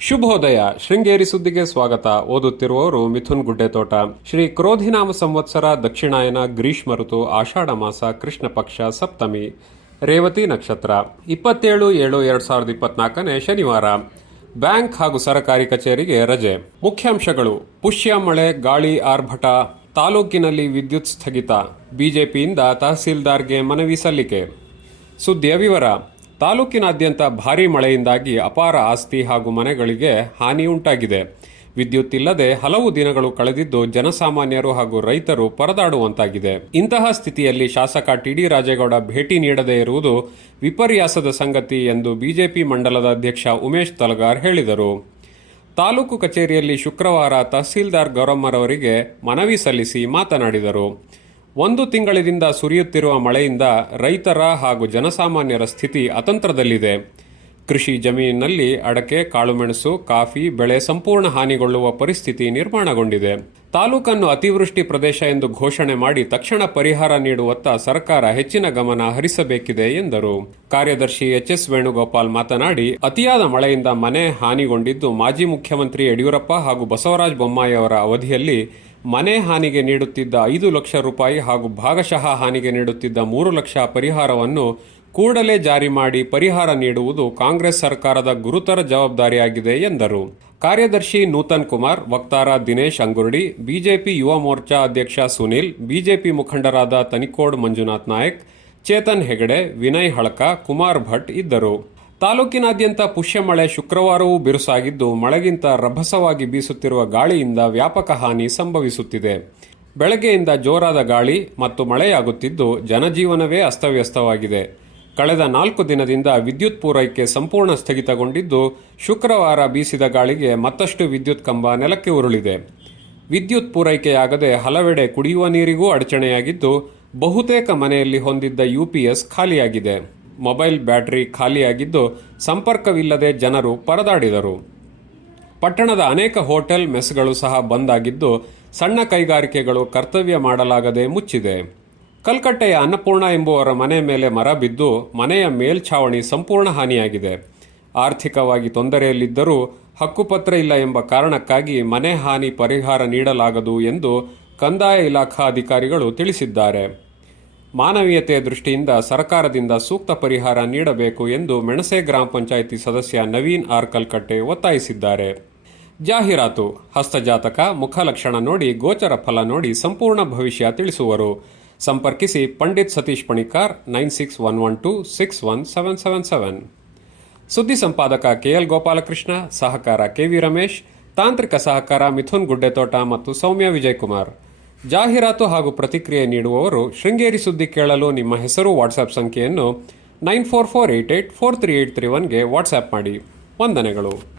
ಶುಭೋದಯ, ಶೃಂಗೇರಿ ಸುದ್ದಿಗೆ ಸ್ವಾಗತ. ಓದುತ್ತಿರುವವರು ಮಿಥುನ್ ಗುಡ್ಡೆತೋಟ. ಶ್ರೀ ಕ್ರೋಧಿನಾಮ ಸಂವತ್ಸರ ದಕ್ಷಿಣಾಯನ ಗ್ರೀಷ್ಮ ಋತು ಆಷಾಢ ಮಾಸ ಕೃಷ್ಣ ಪಕ್ಷ ಸಪ್ತಮಿ, ರೇವತಿ ನಕ್ಷತ್ರ. ಇಪ್ಪತ್ತೇಳು ಏಳು ಎರಡ್ ಸಾವಿರದ ಇಪ್ಪತ್ನಾಲ್ಕನೇ ಶನಿವಾರ. ಬ್ಯಾಂಕ್ ಹಾಗೂ ಸರಕಾರಿ ಕಚೇರಿಗೆ ರಜೆ. ಮುಖ್ಯಾಂಶಗಳು, ಪುಷ್ಯ ಮಳೆ, ಗಾಳಿ ಆರ್ಭಟ, ತಾಲೂಕಿನಲ್ಲಿ ವಿದ್ಯುತ್ ಸ್ಥಗಿತ. ಬಿಜೆಪಿಯಿಂದ ತಹಸೀಲ್ದಾರ್ಗೆ ಮನವಿ ಸಲ್ಲಿಕೆ. ಸುದ್ದಿಯ ವಿವರ ತಾಲೂಕಿನಾದ್ಯಂತ ಭಾರೀ ಮಳೆಯಿಂದಾಗಿ ಅಪಾರ ಆಸ್ತಿ ಹಾಗೂ ಮನೆಗಳಿಗೆ ಹಾನಿ ಉಂಟಾಗಿದೆ ವಿದ್ಯುತ್ ಇಲ್ಲದೆ ಹಲವು ದಿನಗಳು ಕಳೆದಿದ್ದು ಜನಸಾಮಾನ್ಯರು ಹಾಗೂ ರೈತರು ಪರದಾಡುವಂತಾಗಿದೆ. ಇಂತಹ ಸ್ಥಿತಿಯಲ್ಲಿ ಶಾಸಕ ಟಿಡಿ ರಾಜೇಗೌಡ ಭೇಟಿ ನೀಡದೇ ಇರುವುದು ವಿಪರ್ಯಾಸದ ಸಂಗತಿ ಎಂದು ಬಿಜೆಪಿ ಮಂಡಲದ ಅಧ್ಯಕ್ಷ ಉಮೇಶ್ ತಲಗಾರ್ ಹೇಳಿದರು. ತಾಲೂಕು ಕಚೇರಿಯಲ್ಲಿ ಶುಕ್ರವಾರ ತಹಸೀಲ್ದಾರ್ ಗೌರಮ್ಮರವರಿಗೆ ಮನವಿ ಸಲ್ಲಿಸಿ ಮಾತನಾಡಿದರು. ಒಂದು ತಿಂಗಳಿನಿಂದ ಸುರಿಯುತ್ತಿರುವ ಮಳೆಯಿಂದ ರೈತರ ಹಾಗೂ ಜನಸಾಮಾನ್ಯರ ಸ್ಥಿತಿ ಅತಂತ್ರದಲ್ಲಿದೆ. ಕೃಷಿ ಜಮೀನಿನಲ್ಲಿ ಅಡಕೆ, ಕಾಳುಮೆಣಸು, ಕಾಫಿ, ಬೆಳೆ ಸಂಪೂರ್ಣ ಹಾನಿಗೊಳ್ಳುವ ಪರಿಸ್ಥಿತಿ ನಿರ್ಮಾಣಗೊಂಡಿದೆ. ತಾಲೂಕನ್ನು ಅತಿವೃಷ್ಟಿ ಪ್ರದೇಶ ಎಂದು ಘೋಷಣೆ ಮಾಡಿ ತಕ್ಷಣ ಪರಿಹಾರ ನೀಡುವತ್ತ ಸರ್ಕಾರ ಹೆಚ್ಚಿನ ಗಮನ ಹರಿಸಬೇಕಿದೆ ಎಂದರು. ಕಾರ್ಯದರ್ಶಿ ಎಚ್ ಎಸ್ ವೇಣುಗೋಪಾಲ್ ಮಾತನಾಡಿ, ಅತಿಯಾದ ಮಳೆಯಿಂದ ಮನೆ ಹಾನಿಗೊಂಡಿದ್ದು ಮಾಜಿ ಮುಖ್ಯಮಂತ್ರಿ ಯಡಿಯೂರಪ್ಪ ಹಾಗೂ ಬಸವರಾಜ ಬೊಮ್ಮಾಯಿ ಅವರ ಅವಧಿಯಲ್ಲಿ ಮನೆ ಹಾನಿಗೆ ನೀಡುತ್ತಿದ್ದ ಐದು ಲಕ್ಷ ರೂಪಾಯಿ ಹಾಗೂ ಭಾಗಶಃ ಹಾನಿಗೆ ನೀಡುತ್ತಿದ್ದ ಮೂರು ಲಕ್ಷ ಪರಿಹಾರವನ್ನು ಕೂಡಲೇ ಜಾರಿ ಮಾಡಿ ಪರಿಹಾರ ನೀಡುವುದು ಕಾಂಗ್ರೆಸ್ ಸರ್ಕಾರದ ಗುರುತರ ಜವಾಬ್ದಾರಿಯಾಗಿದೆ ಎಂದರು. ಕಾರ್ಯದರ್ಶಿ ನೂತನ್ ಕುಮಾರ್, ವಕ್ತಾರ ದಿನೇಶ್ ಅಂಗುರ್ಡಿ, ಬಿಜೆಪಿ ಯುವ ಮೋರ್ಚಾ ಅಧ್ಯಕ್ಷ ಸುನಿಲ್, ಬಿಜೆಪಿ ಮುಖಂಡರಾದ ತನಿಕೋಡ್ ಮಂಜುನಾಥ್ ನಾಯಕ್, ಚೇತನ್ ಹೆಗಡೆ, ವಿನಯ್ ಹಳಕ, ಕುಮಾರ್ ಭಟ್ ಇದ್ದರು. ತಾಲೂಕಿನಾದ್ಯಂತ ಪುಷ್ಯ ಮಳೆ ಶುಕ್ರವಾರವೂ ಬಿರುಸಾಗಿದ್ದು, ಮಳೆಗಿಂತ ರಭಸವಾಗಿ ಬೀಸುತ್ತಿರುವ ಗಾಳಿಯಿಂದ ವ್ಯಾಪಕ ಹಾನಿ ಸಂಭವಿಸುತ್ತಿದೆ. ಬೆಳಗ್ಗೆಯಿಂದ ಜೋರಾದ ಗಾಳಿ ಮತ್ತು ಮಳೆಯಾಗುತ್ತಿದ್ದು, ಜನಜೀವನವೇ ಅಸ್ತವ್ಯಸ್ತವಾಗಿದೆ. ಕಳೆದ ನಾಲ್ಕು ದಿನದಿಂದ ವಿದ್ಯುತ್ ಪೂರೈಕೆ ಸಂಪೂರ್ಣ ಸ್ಥಗಿತಗೊಂಡಿದ್ದು, ಶುಕ್ರವಾರ ಬೀಸಿದ ಗಾಳಿಗೆ ಮತ್ತಷ್ಟು ವಿದ್ಯುತ್ ಕಂಬ ನೆಲಕ್ಕೆ ಉರುಳಿದೆ. ವಿದ್ಯುತ್ ಪೂರೈಕೆಯಾಗದೆ ಹಲವೆಡೆ ಕುಡಿಯುವ ನೀರಿಗೂ ಅಡಚಣೆಯಾಗಿದ್ದು, ಬಹುತೇಕ ಮನೆಯಲ್ಲಿ ಹೊಂದಿದ್ದ ಯುಪಿಎಸ್ ಖಾಲಿಯಾಗಿದೆ. ಮೊಬೈಲ್ ಬ್ಯಾಟರಿ ಖಾಲಿಯಾಗಿದ್ದು ಸಂಪರ್ಕವಿಲ್ಲದೆ ಜನರು ಪರದಾಡಿದರು. ಪಟ್ಟಣದ ಅನೇಕ ಹೋಟೆಲ್ ಮೆಸ್ಗಳು ಸಹ ಬಂದ್ ಆಗಿದ್ದು ಸಣ್ಣ ಕೈಗಾರಿಕೆಗಳು ಕರ್ತವ್ಯ ಮಾಡಲಾಗದೆ ಮುಚ್ಚಿದೆ. ಕಲ್ಕಟ್ಟೆಯ ಅನ್ನಪೂರ್ಣ ಎಂಬುವರ ಮನೆ ಮೇಲೆ ಮರ ಬಿದ್ದು ಮನೆಯ ಮೇಲ್ಛಾವಣಿ ಸಂಪೂರ್ಣ ಹಾನಿಯಾಗಿದೆ. ಆರ್ಥಿಕವಾಗಿ ತೊಂದರೆಯಲ್ಲಿದ್ದರೂ ಹಕ್ಕುಪತ್ರ ಇಲ್ಲ ಎಂಬ ಕಾರಣಕ್ಕಾಗಿ ಮನೆ ಹಾನಿ ಪರಿಹಾರ ನೀಡಲಾಗದು ಎಂದು ಕಂದಾಯ ಇಲಾಖಾ ಅಧಿಕಾರಿಗಳು ತಿಳಿಸಿದ್ದಾರೆ. ಮಾನವೀಯತೆಯ ದೃಷ್ಟಿಯಿಂದ ಸರ್ಕಾರದಿಂದ ಸೂಕ್ತ ಪರಿಹಾರ ನೀಡಬೇಕು ಎಂದು ಮೆಣಸೆ ಗ್ರಾಮ ಪಂಚಾಯಿತಿ ಸದಸ್ಯ ನವೀನ್ ಆರ್ ಕಲ್ಕಟ್ಟೆ ಒತ್ತಾಯಿಸಿದ್ದಾರೆ. ಜಾಹೀರಾತು ಹಸ್ತಜಾತಕ ಮುಖಲಕ್ಷಣ ನೋಡಿ, ಗೋಚರ ಫಲ ನೋಡಿ ಸಂಪೂರ್ಣ ಭವಿಷ್ಯ ತಿಳಿಸುವರು. ಸಂಪರ್ಕಿಸಿ Pandit Satish Panikar, nine six one one two six one seven seven seven. ಸುದ್ದಿ ಸಂಪಾದಕ ಕೆಎಲ್ ಗೋಪಾಲಕೃಷ್ಣ, ಸಹಕಾರ ಕೆವಿ ರಮೇಶ್, ತಾಂತ್ರಿಕ ಸಹಕಾರ ಮಿಥುನ್ ಗುಡ್ಡೆತೋಟ ಮತ್ತು ಸೌಮ್ಯ ವಿಜಯಕುಮಾರ್ ಜಾಹೀರಾತು ಹಾಗೂ ಪ್ರತಿಕ್ರಿಯೆ ನೀಡುವವರು ಶೃಂಗೇರಿ ಸುದ್ದಿ ಕೇಳಲು ನಿಮ್ಮ ಹೆಸರು ವಾಟ್ಸ್ಆ್ಯಪ್ ಸಂಖ್ಯೆಯನ್ನು nine four four eight eight four three eight three ಒನ್ಗೆ WhatsApp ಮಾಡಿ. ವಂದನೆಗಳು.